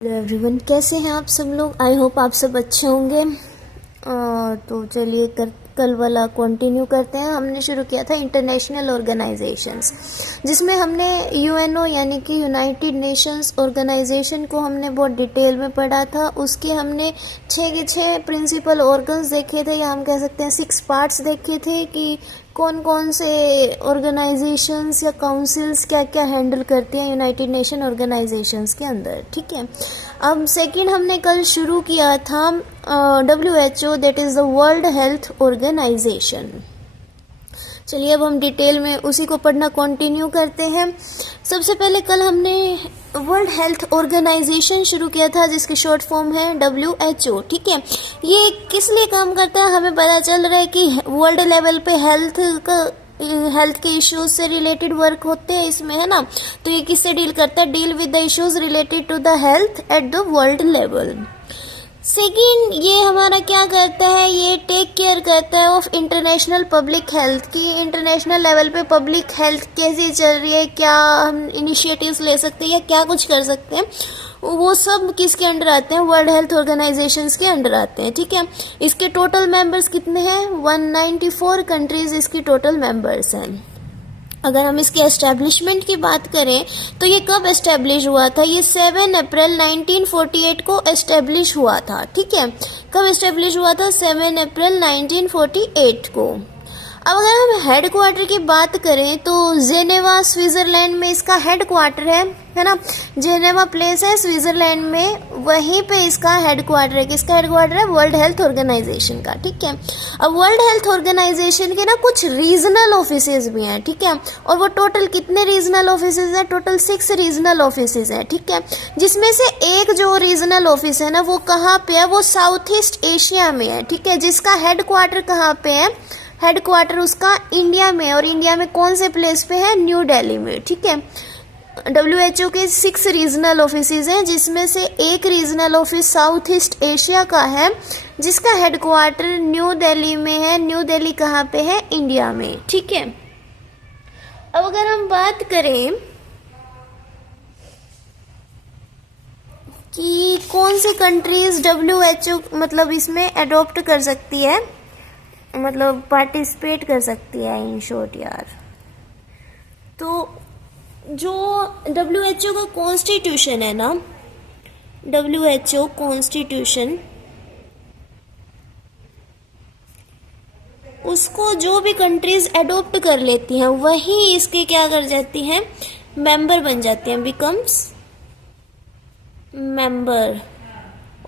Hello everyone, कैसे हैं आप सब लोग। आई होप आप सब अच्छे होंगे। तो चलिए कल वाला कंटिन्यू करते हैं। हमने शुरू किया था इंटरनेशनल ऑर्गेनाइजेशंस, जिसमें हमने यूएनओ यानी कि यूनाइटेड नेशंस ऑर्गेनाइजेशन को हमने बहुत डिटेल में पढ़ा था। उसके हमने 6 के 6 प्रिंसिपल ऑर्गन्स देखे थे, या हम कह सकते हैं 6 पार्ट्स देखे थे कि कौन कौन से ऑर्गेनाइजेशंस या काउंसिल्स क्या क्या हैंडल करते हैं यूनाइटेड नेशन ऑर्गेनाइजेशंस के अंदर। ठीक है, अब सेकंड हमने कल शुरू किया था WHO, that is the world health organization. चलिए अब हम डिटेल में उसी को पढ़ना कंटिन्यू करते हैं। सबसे पहले कल हमने वर्ल्ड हेल्थ ऑर्गेनाइजेशन शुरू किया था, जिसकी शॉर्ट फॉर्म है WHO। ठीक है, ये किस लिए काम करता है हमें पता चल रहा है कि वर्ल्ड लेवल पे हेल्थ के इश्यूज से रिलेटेड वर्क होते हैं इसमें, है ना। तो ये किससे डील करता है, deal with the issues related to the health at the world level. Second, ये हमारा क्या करता है, ये टेक केयर करता है ऑफ इंटरनेशनल पब्लिक हेल्थ की। इंटरनेशनल लेवल पे पब्लिक हेल्थ कैसी चल रही है, क्या हम इनिशिएटिव्स ले सकते हैं या क्या कुछ कर सकते हैं, वो सब किसके अंडर आते हैं, वर्ल्ड हेल्थ ऑर्गेनाइजेशंस के अंडर आते हैं। ठीक है, इसके टोटल मेंबर्स कितने हैं, 194 कंट्रीज इसकी टोटल मेंबर्स हैं। अगर हम इसके एस्टेब्लिशमेंट की बात करें तो ये कब एस्टेब्लिश हुआ था, ये 7 अप्रैल 1948 को एस्टेब्लिश हुआ था। ठीक है, कब एस्टेब्लिश हुआ था, 7 अप्रैल 1948 को। अब अगर हम हेड क्वार्टर की बात करें तो जेनेवा स्विट्जरलैंड में इसका हेड क्वार्टर है ना। जेनेवा प्लेस है स्विट्जरलैंड में, वहीं पे इसका हेड क्वार्टर है। किसका हेड क्वार्टर है, वर्ल्ड हेल्थ ऑर्गेनाइजेशन का। ठीक है, अब वर्ल्ड हेल्थ ऑर्गेनाइजेशन के ना कुछ रीजनल ऑफिसेज भी हैं। ठीक है, और वो टोटल कितने रीजनल ऑफिसेज हैं, टोटल 6 रीजनल ऑफिसेज हैं। ठीक है, जिसमें से एक जो रीजनल ऑफिस है ना, वो कहाँ पे है, वो साउथ ईस्ट एशिया में है। ठीक है, जिसका हेड क्वार्टर कहाँ पे है, हेड क्वार्टर उसका इंडिया में, और इंडिया में कौन से प्लेस पे है, न्यू दिल्ली में। ठीक है, WHO के 6 रीजनल ऑफिसेज हैं, जिसमें से एक regional office south east Asia का है, जिसका हेड क्वार्टर न्यू दिल्ली में है। न्यू दिल्ली कहाँ पे है, इंडिया में। ठीक है, अब अगर हम बात करें कि कौन सी कंट्रीज WHO मतलब इसमें अडॉप्ट कर सकती है, मतलब पार्टिसिपेट कर सकती है इन शॉर्ट यार, तो जो WHO का कॉन्स्टिट्यूशन है ना, WHO कॉन्स्टिट्यूशन, उसको जो भी कंट्रीज अडॉप्ट कर लेती हैं वही इसके क्या कर जाती हैं, मेंबर बन जाती हैं, बिकम्स मेंबर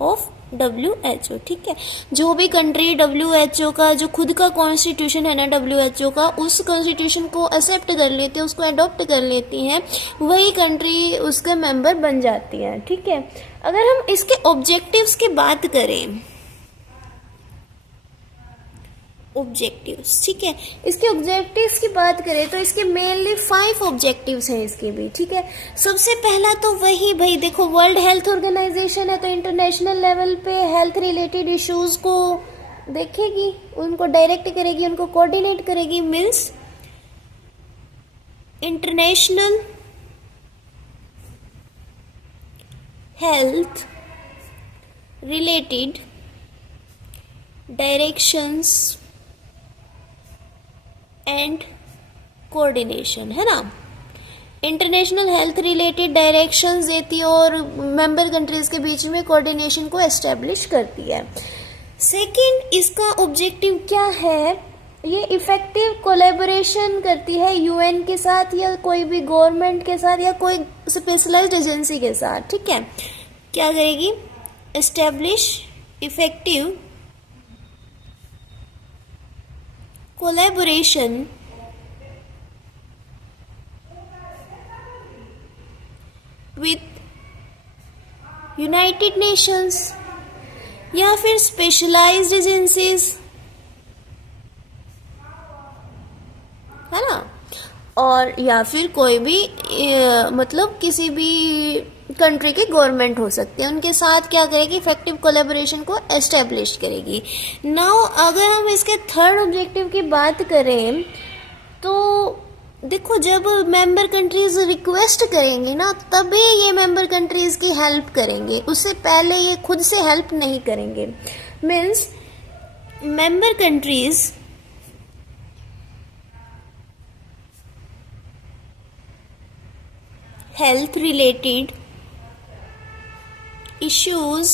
ऑफ WHO। ठीक है, जो भी कंट्री WHO का जो खुद का कॉन्स्टिट्यूशन है ना WHO का, उस कॉन्स्टिट्यूशन को एक्सेप्ट कर लेती है, उसको अडॉप्ट कर लेती हैं, वही कंट्री उसके मेंबर बन जाती है। ठीक है, अगर हम इसके ऑब्जेक्टिव्स की बात करें, ऑब्जेक्टिव्स, ठीक है, इसके ऑब्जेक्टिव्स की बात करें तो इसके मेनली 5 ऑब्जेक्टिव्स हैं इसके भी। ठीक है, सबसे पहला तो वही भाई देखो, वर्ल्ड हेल्थ ऑर्गेनाइजेशन है तो इंटरनेशनल लेवल पे हेल्थ रिलेटेड इश्यूज को देखेगी, उनको डायरेक्ट करेगी, उनको कोऑर्डिनेट करेगी। Means international health related directions and coordination, है ना। इंटरनेशनल हेल्थ रिलेटेड डायरेक्शंस देती है और मेंबर कंट्रीज के बीच में कोऑर्डिनेशन को एस्टेब्लिश करती है। सेकंड, इसका ऑब्जेक्टिव क्या है, ये इफेक्टिव कोलैबोरेशन करती है UN के साथ या कोई भी गवर्नमेंट के साथ या कोई स्पेशलाइज्ड एजेंसी के साथ। ठीक है, क्या करेगी, establish effective collaboration with United Nations या फिर स्पेशलाइज्ड एजेंसीज, है ना, और या फिर कोई भी मतलब किसी भी कंट्री की गवर्नमेंट हो सकती है, उनके साथ क्या करेगी, इफेक्टिव कोलैबोरेशन को एस्टेब्लिश करेगी। नाउ अगर हम इसके थर्ड ऑब्जेक्टिव की बात करें तो देखो जब मेंबर कंट्रीज रिक्वेस्ट करेंगे ना तभी ये मेंबर कंट्रीज की हेल्प करेंगे, उससे पहले ये खुद से हेल्प नहीं करेंगे। Means member countries health related issues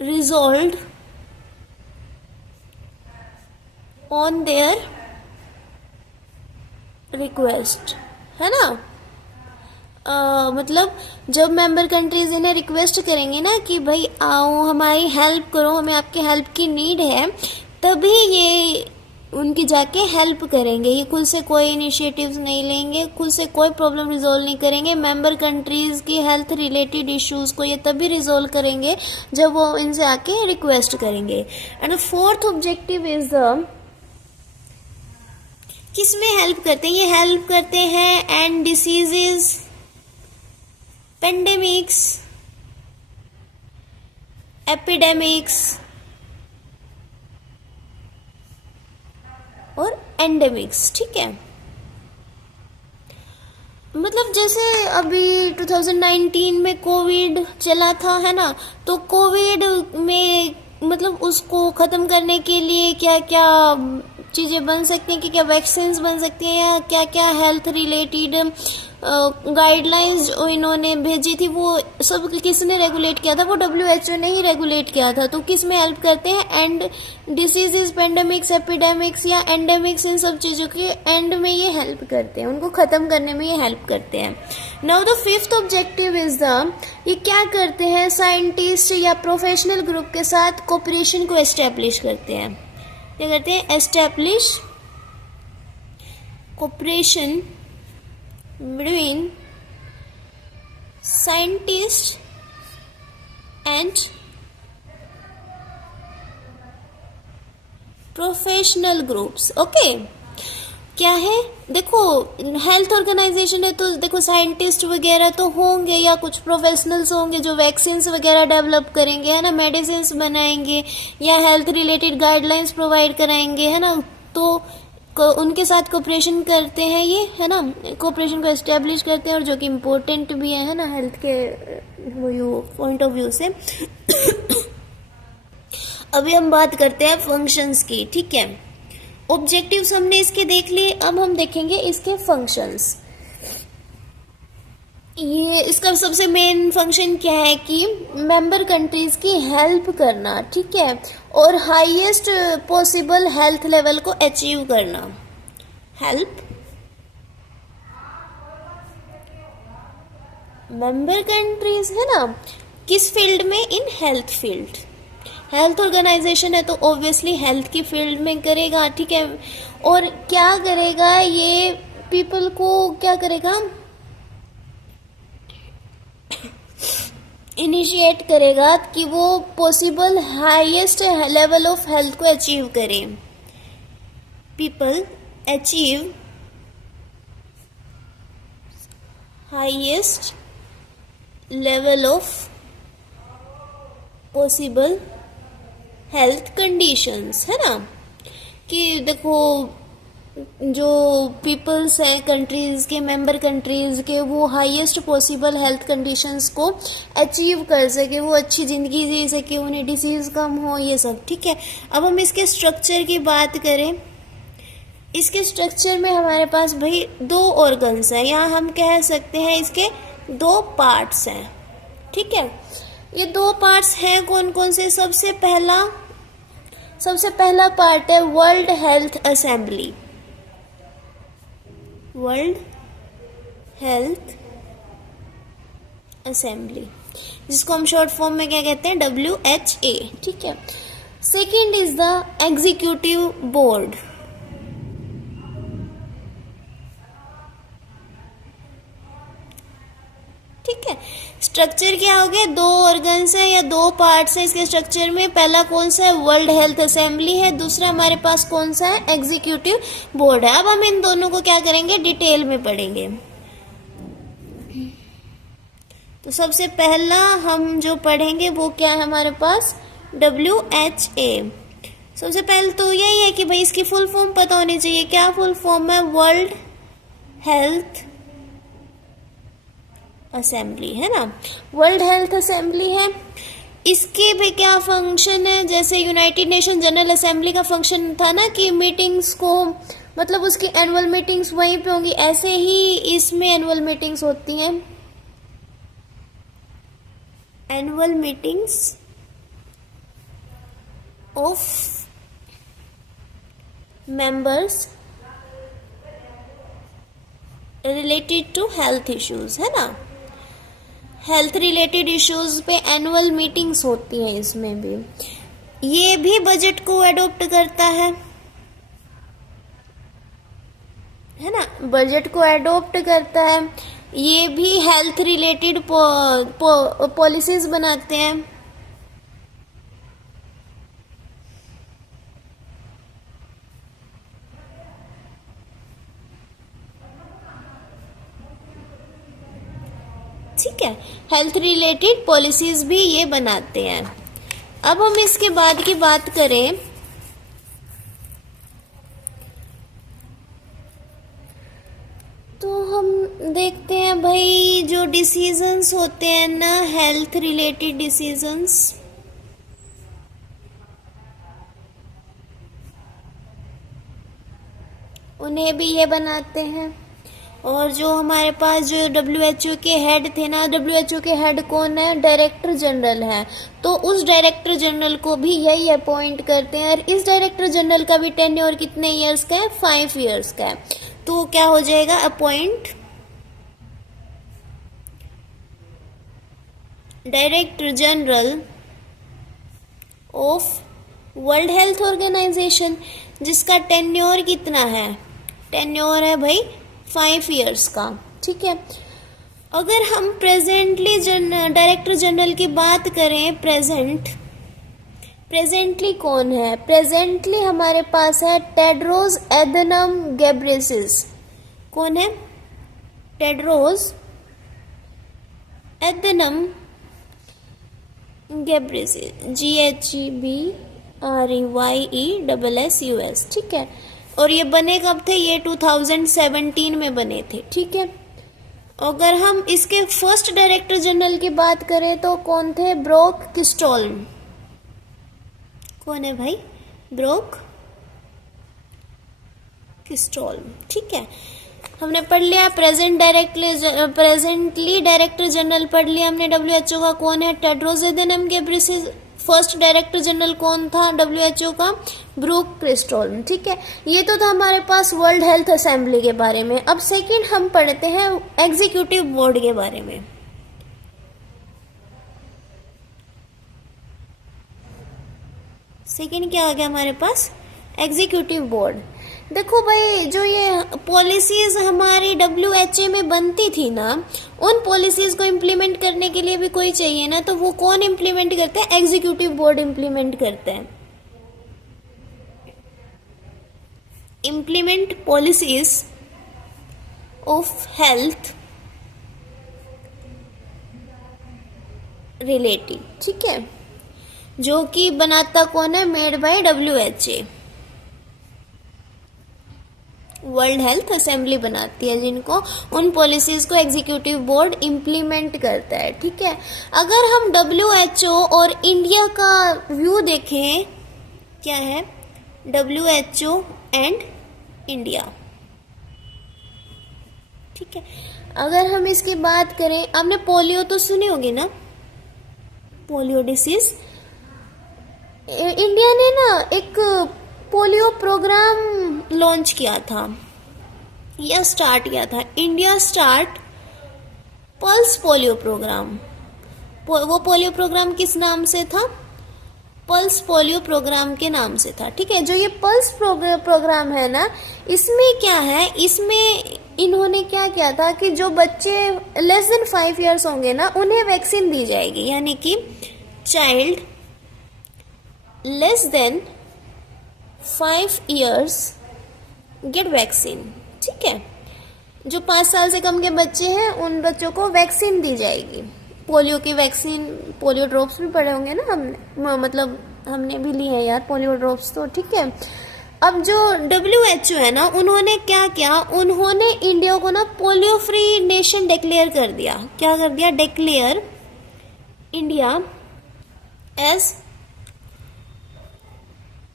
resolved on their request, है ना। मतलब जब मेंबर कंट्रीज इन्हें रिक्वेस्ट करेंगे ना कि भाई आओ हमारी हेल्प करो, हमें आपकी हेल्प की नीड है, तभी ये उनकी जाके हेल्प करेंगे। ये खुद से कोई इनिशिएटिव्स नहीं लेंगे, खुद से कोई प्रॉब्लम रिजॉल्व नहीं करेंगे। मेंबर कंट्रीज की हेल्थ रिलेटेड इश्यूज को ये तभी रिजॉल्व करेंगे जब वो इनसे आके रिक्वेस्ट करेंगे। And the fourth objective is the, किसमें हेल्प करते हैं? ये हेल्प करते हैं एंड डिसीजेस, पेंडेमिक्स, एपिडेमिक्स और एंडेमिक्स, ठीक है। मतलब जैसे अभी 2019 में कोविड चला था, है ना, तो कोविड में मतलब उसको ख़त्म करने के लिए क्या क्या चीज़ें बन सकती हैं, कि क्या वैक्सीन्स बन सकती हैं, या क्या क्या हेल्थ रिलेटेड गाइडलाइंस इन्होंने भेजी थी, वो सब किसने रेगुलेट किया था? वो WHO ने ही रेगुलेट किया था। तो किस में हेल्प करते हैं? एंड डिसीजेज, पेंडेमिक्स, एपिडेमिक्स या एंडेमिक्स, इन सब चीज़ों के एंड में ये हेल्प करते हैं, उनको ख़त्म करने में ये हेल्प करते हैं। Now the fifth objective is the, ये क्या करते हैं? साइंटिस्ट या प्रोफेशनल ग्रुप के साथ कोऑपरेशन को एस्टेब्लिश करते हैं। क्या करते हैं? Establish cooperation between scientists and professional groups. Okay, क्या है? देखो हेल्थ ऑर्गेनाइजेशन है तो देखो साइंटिस्ट वगैरह तो होंगे या कुछ प्रोफेशनल्स होंगे जो वैक्सीन्स वगैरह डेवलप करेंगे, है ना, मेडिसिन्स बनाएंगे या हेल्थ रिलेटेड गाइडलाइंस प्रोवाइड कराएंगे, है ना। तो उनके साथ कोऑपरेशन करते हैं ये, है ना, कोऑपरेशन को एस्टेब्लिश करते हैं, और जो कि इम्पोर्टेंट भी है ना हेल्थ के पॉइंट ऑफ व्यू से। अभी हम बात करते हैं फंक्शंस की, ठीक है। ऑब्जेक्टिव्स हमने इसके देख लिए, अब हम देखेंगे इसके फंक्शंस। ये इसका सबसे मेन फंक्शन क्या है कि मेंबर कंट्रीज की हेल्प करना, ठीक है, और हाईएस्ट पॉसिबल हेल्थ लेवल को अचीव करना। हेल्प मेंबर कंट्रीज, है ना, किस फील्ड में? In health field. Health organization है तो ऑब्वियसली हेल्थ की फील्ड में करेगा, ठीक है। और क्या करेगा? ये पीपल को क्या करेगा? इनिशिएट करेगा कि वो possible highest level of health को अचीव करें। People achieve highest level of possible health conditions, है ना, कि देखो जो पीपल्स हैं कंट्रीज के, मेंबर कंट्रीज के, वो हाईएस्ट पॉसिबल हेल्थ कंडीशंस को अचीव कर सके, वो अच्छी ज़िंदगी जी सके, उन्हें डिसीज़ कम हो, ये सब, ठीक है। अब हम इसके स्ट्रक्चर की बात करें। इसके स्ट्रक्चर में हमारे पास भाई दो ऑर्गन्स हैं, या हम कह सकते हैं इसके दो पार्ट्स हैं, ठीक है। ये दो पार्ट्स हैं कौन कौन से? सबसे पहला पार्ट है world health assembly. World health assembly, जिसको हम शॉर्ट फॉर्म में क्या कहते हैं? WHA, ठीक है। Second is the executive board. ठीक है, स्ट्रक्चर क्या हो गया? दो ऑर्गन्स है या दो पार्ट्स है इसके स्ट्रक्चर में। पहला कौन सा है? वर्ल्ड हेल्थ असेंबली है। दूसरा हमारे पास कौन सा है? एग्जीक्यूटिव बोर्ड है। अब हम इन दोनों को क्या करेंगे? डिटेल में पढ़ेंगे। तो सबसे पहला हम जो पढ़ेंगे वो क्या है हमारे पास? WHA। सबसे पहले तो यही है कि भाई इसकी फुल फॉर्म पता होनी चाहिए। क्या फुल फॉर्म है? वर्ल्ड हेल्थ असेंबली, है ना, वर्ल्ड हेल्थ असेंबली है। इसके भी क्या फंक्शन है? जैसे यूनाइटेड नेशन जनरल असेंबली का फंक्शन था ना कि मीटिंग्स को, मतलब उसकी एनुअल मीटिंग्स वहीं पे होंगी, ऐसे ही इसमें एनुअल मीटिंग्स होती हैं। Annual meetings of members related to health issues, है ना, हेल्थ रिलेटेड इश्यूज पे एनुअल मीटिंग्स होती हैं। इसमें भी ये भी बजट को अडॉप्ट करता है ना, बजट को अडॉप्ट करता है। ये भी हेल्थ रिलेटेड पॉलिसीज बनाते हैं। ठीक है, हेल्थ रिलेटेड पॉलिसीज भी ये बनाते हैं। अब हम इसके बाद की बात करें तो हम देखते हैं भाई जो डिसीजंस होते हैं ना, हेल्थ रिलेटेड डिसीजंस, उन्हें भी ये बनाते हैं। और जो हमारे पास जो WHO के हेड थे ना, WHO के हेड कौन है? डायरेक्टर जनरल है। तो उस डायरेक्टर जनरल को भी यही अपॉइंट करते हैं। और इस डायरेक्टर जनरल का भी टेन्योर कितने ईयर्स का है? 5 ईयर्स का है। तो क्या हो जाएगा? Appoint director general of world health organization, जिसका टेन्योर कितना है? टेन्योर है भाई 5 ईयर्स का। ठीक है, अगर हम प्रेजेंटली डायरेक्टर जनरल की बात करें, प्रेजेंटली कौन है? प्रेजेंटली हमारे पास है टेड्रोस एधनम घेब्रेयेसस। कौन है? Tedros Adhanom Ghebreyesus, GHEBREYESSUS। ठीक है, और ये बने कब थे? ये 2017 में बने थे। ठीक है, अगर हम इसके फर्स्ट डायरेक्टर जनरल की बात करें तो कौन थे? ब्रोक क्रिस्टोल्म। कौन है भाई? ब्रोक क्रिस्टोल्म। ठीक है, हमने पढ़ लिया प्रेजेंटली डायरेक्टर जनरल पढ़ लिया हमने WHO का। कौन है? Tedros Adhanom Ghebreyesus. First director general कौन था WHO का? Brock Chisholm. ठीक है, ये तो था हमारे पास वर्ल्ड हेल्थ असेंबली के बारे में। अब सेकंड हम पढ़ते हैं एग्जीक्यूटिव बोर्ड के बारे में। सेकंड क्या आ गया हमारे पास? Executive board. देखो भाई, जो ये पॉलिसीज हमारी WHO में बनती थी ना, उन पॉलिसीज को इम्प्लीमेंट करने के लिए भी कोई चाहिए ना, तो वो कौन इम्प्लीमेंट करते हैं? एग्जीक्यूटिव बोर्ड इम्प्लीमेंट करते हैं। Implement policies of health related. ठीक है, जो कि बनाता कौन है? Made by WHO। World health assembly बनाती है, जिनको उन पॉलिसीज को एग्जीक्यूटिव बोर्ड इम्प्लीमेंट करता है। ठीक है, अगर हम WHO और इंडिया का व्यू देखें, क्या है? WHO and India. ठीक है, अगर हम इसकी बात करें, आपने पोलियो तो सुनी होगी ना, पोलियो डिसीज। इंडिया ने ना एक पोलियो प्रोग्राम लॉन्च किया था या स्टार्ट किया था। India start pulse polio program. वो पोलियो प्रोग्राम किस नाम से था? पल्स पोलियो प्रोग्राम के नाम से था। ठीक है, जो ये पल्स प्रोग्राम है ना, इसमें क्या है? इसमें इन्होंने क्या किया था कि जो बच्चे लेस देन 5 ईयर्स होंगे ना, उन्हें वैक्सीन दी जाएगी। यानी कि child less than 5 years get vaccine. ठीक है, जो 5 साल से कम के बच्चे हैं उन बच्चों को वैक्सीन दी जाएगी। पोलियो की वैक्सीन, पोलियो ड्रॉप्स भी पढ़े होंगे ना हमने, मतलब हमने भी ली है यार पोलियो ड्रॉप्स तो, ठीक है। अब जो WHO है ना, उन्होंने क्या किया, उन्होंने इंडिया को ना पोलियो फ्री नेशन डिक्लेयर कर दिया। क्या कर दिया? Declare India as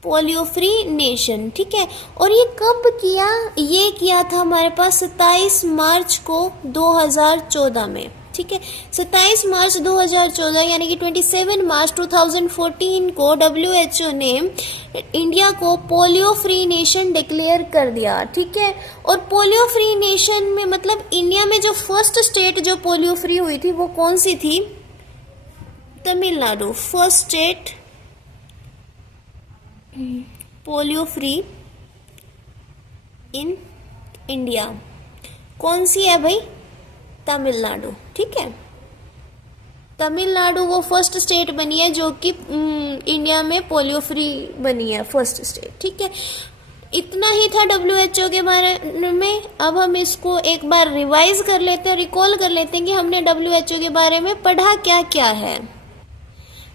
polio free nation, ठीक है। और ये कब किया? ये किया था हमारे पास 27 मार्च को 2014 में, ठीक है। 27 मार्च 2014 यानी कि 27 मार्च 2014 को WHO ने इंडिया को पोलियो फ्री नेशन डिक्लेयर कर दिया, ठीक है। और पोलियो फ्री नेशन में मतलब इंडिया में जो फर्स्ट स्टेट जो पोलियो फ्री हुई थी वो कौन सी थी? Tamil Nadu, first state polio free in India कौन सी है भाई? तमिलनाडु, ठीक है। तमिलनाडु वो फर्स्ट स्टेट बनी है जो कि इंडिया में पोलियो फ्री बनी है, फर्स्ट स्टेट, ठीक है। इतना ही था WHO के बारे में। अब हम इसको एक बार रिवाइज कर लेते हैं, रिकॉल कर लेते हैं कि हमने WHO के बारे में पढ़ा क्या क्या है।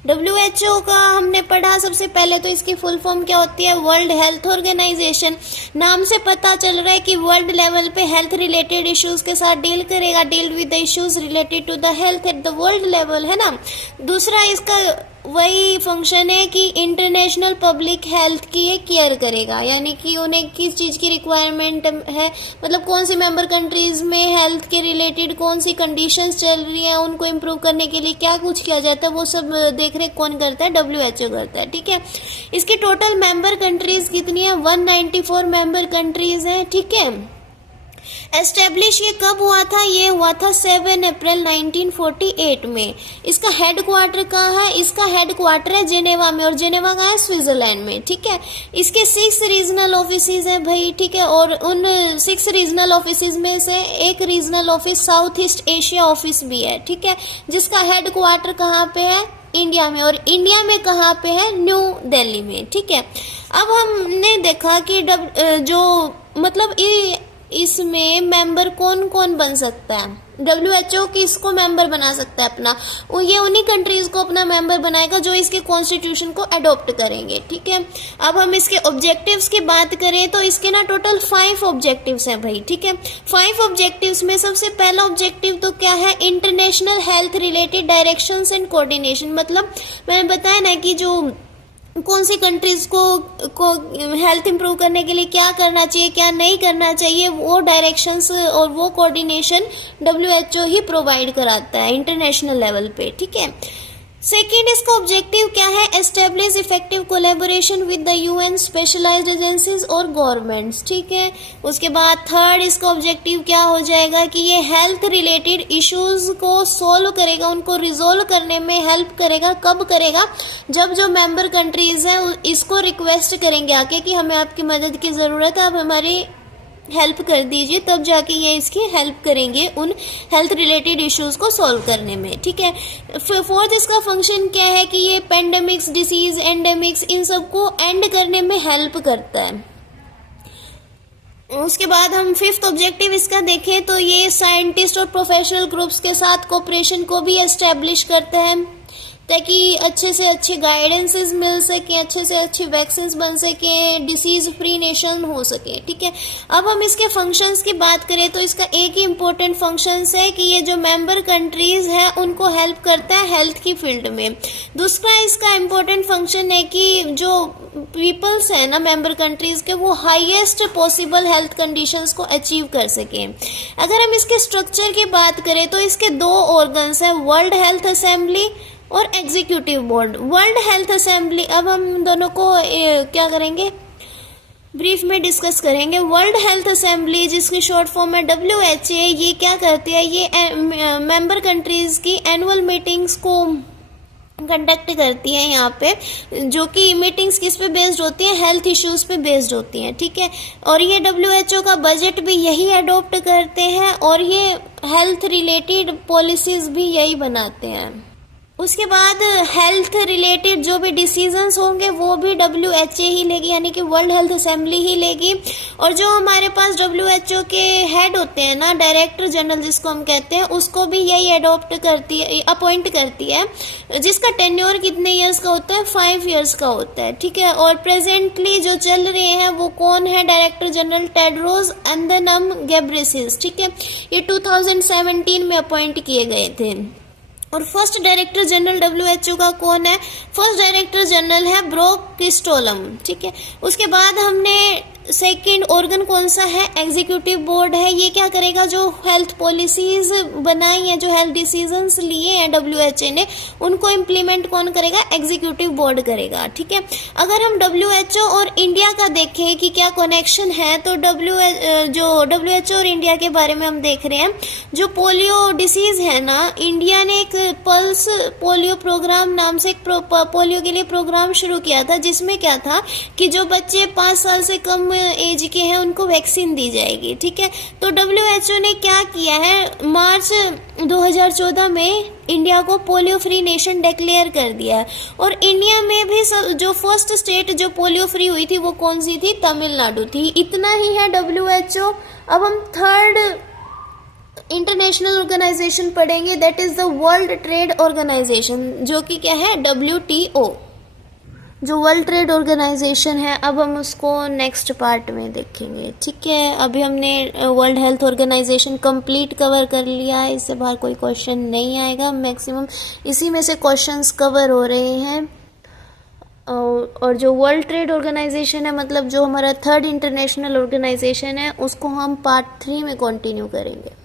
WHO का हमने पढ़ा, सबसे पहले तो इसकी फुल फॉर्म क्या होती है? World health organization. नाम से पता चल रहा है कि वर्ल्ड लेवल पे हेल्थ रिलेटेड इश्यूज के साथ डील करेगा, deal with the issues related to the health at the world level, है ना। दूसरा इसका वही फंक्शन है कि इंटरनेशनल पब्लिक हेल्थ की ये केयर करेगा, यानी कि उन्हें किस चीज़ की रिक्वायरमेंट है, मतलब कौन सी मेंबर कंट्रीज में हेल्थ के रिलेटेड कौन सी कंडीशंस चल रही हैं, उनको इम्प्रूव करने के लिए क्या कुछ किया जाता है, वो सब देख रेख कौन करता है? WHO करता है, ठीक है। इसकी टोटल मेंबर कंट्रीज कितनी है? 194 मेंबर कंट्रीज हैं, ठीक है। एस्टेब्लिश ये कब हुआ था? ये हुआ था 7 अप्रैल 1948 में। इसका हेड क्वार्टर कहाँ है? इसका हेड क्वार्टर है जेनेवा में, और जेनेवा कहाँ है? स्विट्जरलैंड में, ठीक है। इसके 6 रीजनल ऑफिसेज हैं भाई, ठीक है। और उन 6 रीजनल ऑफिसेज में से एक regional office south east Asia office भी है, ठीक है, जिसका हेड क्वार्टर कहाँ पे है? इंडिया में। और इंडिया में कहाँ पे है? न्यू दिल्ली में, ठीक है। अब हमने देखा कि जो मतलब इसमें मेंबर कौन कौन बन सकता है? WHO किसको मेंबर बना सकता है अपना? ये उन्हीं कंट्रीज को अपना मेंबर बनाएगा जो इसके कॉन्स्टिट्यूशन को अडॉप्ट करेंगे, ठीक है। अब हम इसके ऑब्जेक्टिव्स की बात करें तो इसके ना टोटल 5 ऑब्जेक्टिव्स हैं भाई, ठीक है। 5 ऑब्जेक्टिव्स में सबसे पहला ऑब्जेक्टिव तो क्या है? International health related directions and coordination. मतलब मैंने बताया ना कि जो कौन सी कंट्रीज को हेल्थ इंप्रूव करने के लिए क्या करना चाहिए, क्या नहीं करना चाहिए, वो डायरेक्शंस और वो कोऑर्डिनेशन WHO ही प्रोवाइड कराता है इंटरनेशनल लेवल पे, ठीक है। सेकेंड इसका ऑब्जेक्टिव क्या है? Establish effective collaboration with the UN specialized agencies और गवर्नमेंट्स, ठीक है। उसके बाद थर्ड इसका ऑब्जेक्टिव क्या हो जाएगा कि ये हेल्थ रिलेटेड इश्यूज को सोल्व करेगा, उनको रिजोल्व करने में हेल्प करेगा। कब करेगा? जब जो मेंबर कंट्रीज हैं इसको रिक्वेस्ट करेंगे आके कि हमें आपकी मदद की ज़रूरत है, आप हमारी हेल्प कर दीजिए, तब जाके ये इसकी हेल्प करेंगे उन हेल्थ रिलेटेड इश्यूज को सॉल्व करने में, ठीक है। फोर्थ इसका फंक्शन क्या है कि ये पेंडेमिक्स, डिसीज, एंडेमिक्स, इन सब को एंड करने में हेल्प करता है। उसके बाद हम 5th ऑब्जेक्टिव इसका देखें तो ये साइंटिस्ट और प्रोफेशनल ग्रुप्स के साथ कोऑपरेशन को भी एस्टेब्लिश करता है ताकि अच्छे से अच्छे गाइडेंसेस मिल सके, अच्छे से अच्छी वैक्सीन्स बन सके, डिसीज फ्री नेशन हो सके, ठीक है। अब हम इसके फंक्शंस की बात करें तो इसका एक ही इम्पोर्टेंट फंक्शंस है कि ये जो मेंबर कंट्रीज है उनको हेल्प करता है हेल्थ की फील्ड में। दूसरा इसका इम्पोर्टेंट फंक्शन है कि जो पीपल्स है ना मेंबर कंट्रीज के, वो हाईएस्ट पॉसिबल हेल्थ कंडीशंस को अचीव कर सकें। अगर हम इसके स्ट्रक्चर की बात करें तो इसके 2 ऑर्गन्स हैं, वर्ल्ड हेल्थ असेंबली और executive board. World health assembly, अब हम दोनों को क्या करेंगे, ब्रीफ में डिस्कस करेंगे। वर्ल्ड हेल्थ असेंबली जिसकी शॉर्ट फॉर्म है WHA, ये क्या करती है? ये मेंबर कंट्रीज की एनुअल मीटिंग्स को कंडक्ट करती है यहाँ पे, जो कि मीटिंग्स किस पे बेस्ड होती हैं? हेल्थ इश्यूज पे बेस्ड होती हैं, ठीक है। और ये WHO का बजट भी यही अडॉप्ट करते हैं और ये हेल्थ रिलेटेड पॉलिसीज भी यही बनाते हैं। उसके बाद हेल्थ रिलेटेड जो भी डिसीजंस होंगे वो भी WHO ही लेगी, यानी कि वर्ल्ड हेल्थ असेंबली ही लेगी। और जो हमारे पास WHO के हेड होते हैं ना, डायरेक्टर जनरल जिसको हम कहते हैं, उसको भी यही अपॉइंट करती है, जिसका टेन्योर कितने ईयर्स का होता है, 5 ईयर्स का होता है, ठीक है। और प्रेजेंटली जो चल रहे हैं वो कौन है, डायरेक्टर जनरल टेड्रोस अधनम घेब्रेयेसस, ठीक है। ये 2017 में अपॉइंट किए गए थे। और फर्स्ट डायरेक्टर जनरल WHO का कौन है, फर्स्ट डायरेक्टर जनरल है ब्रूक क्रिस्टोलम, ठीक है। उसके बाद हमने सेकंड ऑर्गन कौन सा है, एग्जीक्यूटिव बोर्ड है। ये क्या करेगा, जो हेल्थ पॉलिसीज बनाई हैं, जो हेल्थ डिसीजंस लिए हैं WHO ने, उनको इम्प्लीमेंट कौन करेगा, एग्जीक्यूटिव बोर्ड करेगा, ठीक है। अगर हम WHO और इंडिया का देखें कि क्या कनेक्शन है, तो WHO और इंडिया के बारे में हम देख रहे हैं। जो पोलियो डिसीज है ना, इंडिया ने एक पल्स पोलियो प्रोग्राम नाम से एक पोलियो के लिए प्रोग्राम शुरू किया था, जिसमें क्या था कि जो बच्चे 5 साल से कम एज के हैं उनको वैक्सीन दी जाएगी, ठीक है। तो WHO ने क्या किया है, मार्च 2014 में इंडिया को पोलियो फ्री नेशन डिक्लेयर कर दिया है। और इंडिया में भी जो फर्स्ट स्टेट जो पोलियो फ्री हुई थी वो कौन सी थी, तमिलनाडु थी। इतना ही है WHO। अब हम थर्ड इंटरनेशनल ऑर्गेनाइजेशन पढ़ेंगे, that is the world trade organization, जो कि क्या है, WTO, जो वर्ल्ड ट्रेड ऑर्गेनाइजेशन है। अब हम उसको नेक्स्ट पार्ट में देखेंगे, ठीक है। अभी हमने world health organization complete cover कर लिया है, इससे बाहर कोई क्वेश्चन नहीं आएगा, मैक्सिमम इसी में से क्वेश्चंस कवर हो रहे हैं। और जो वर्ल्ड ट्रेड ऑर्गेनाइजेशन है, मतलब जो हमारा थर्ड इंटरनेशनल ऑर्गेनाइजेशन है, उसको हम पार्ट 3 में कंटिन्यू करेंगे।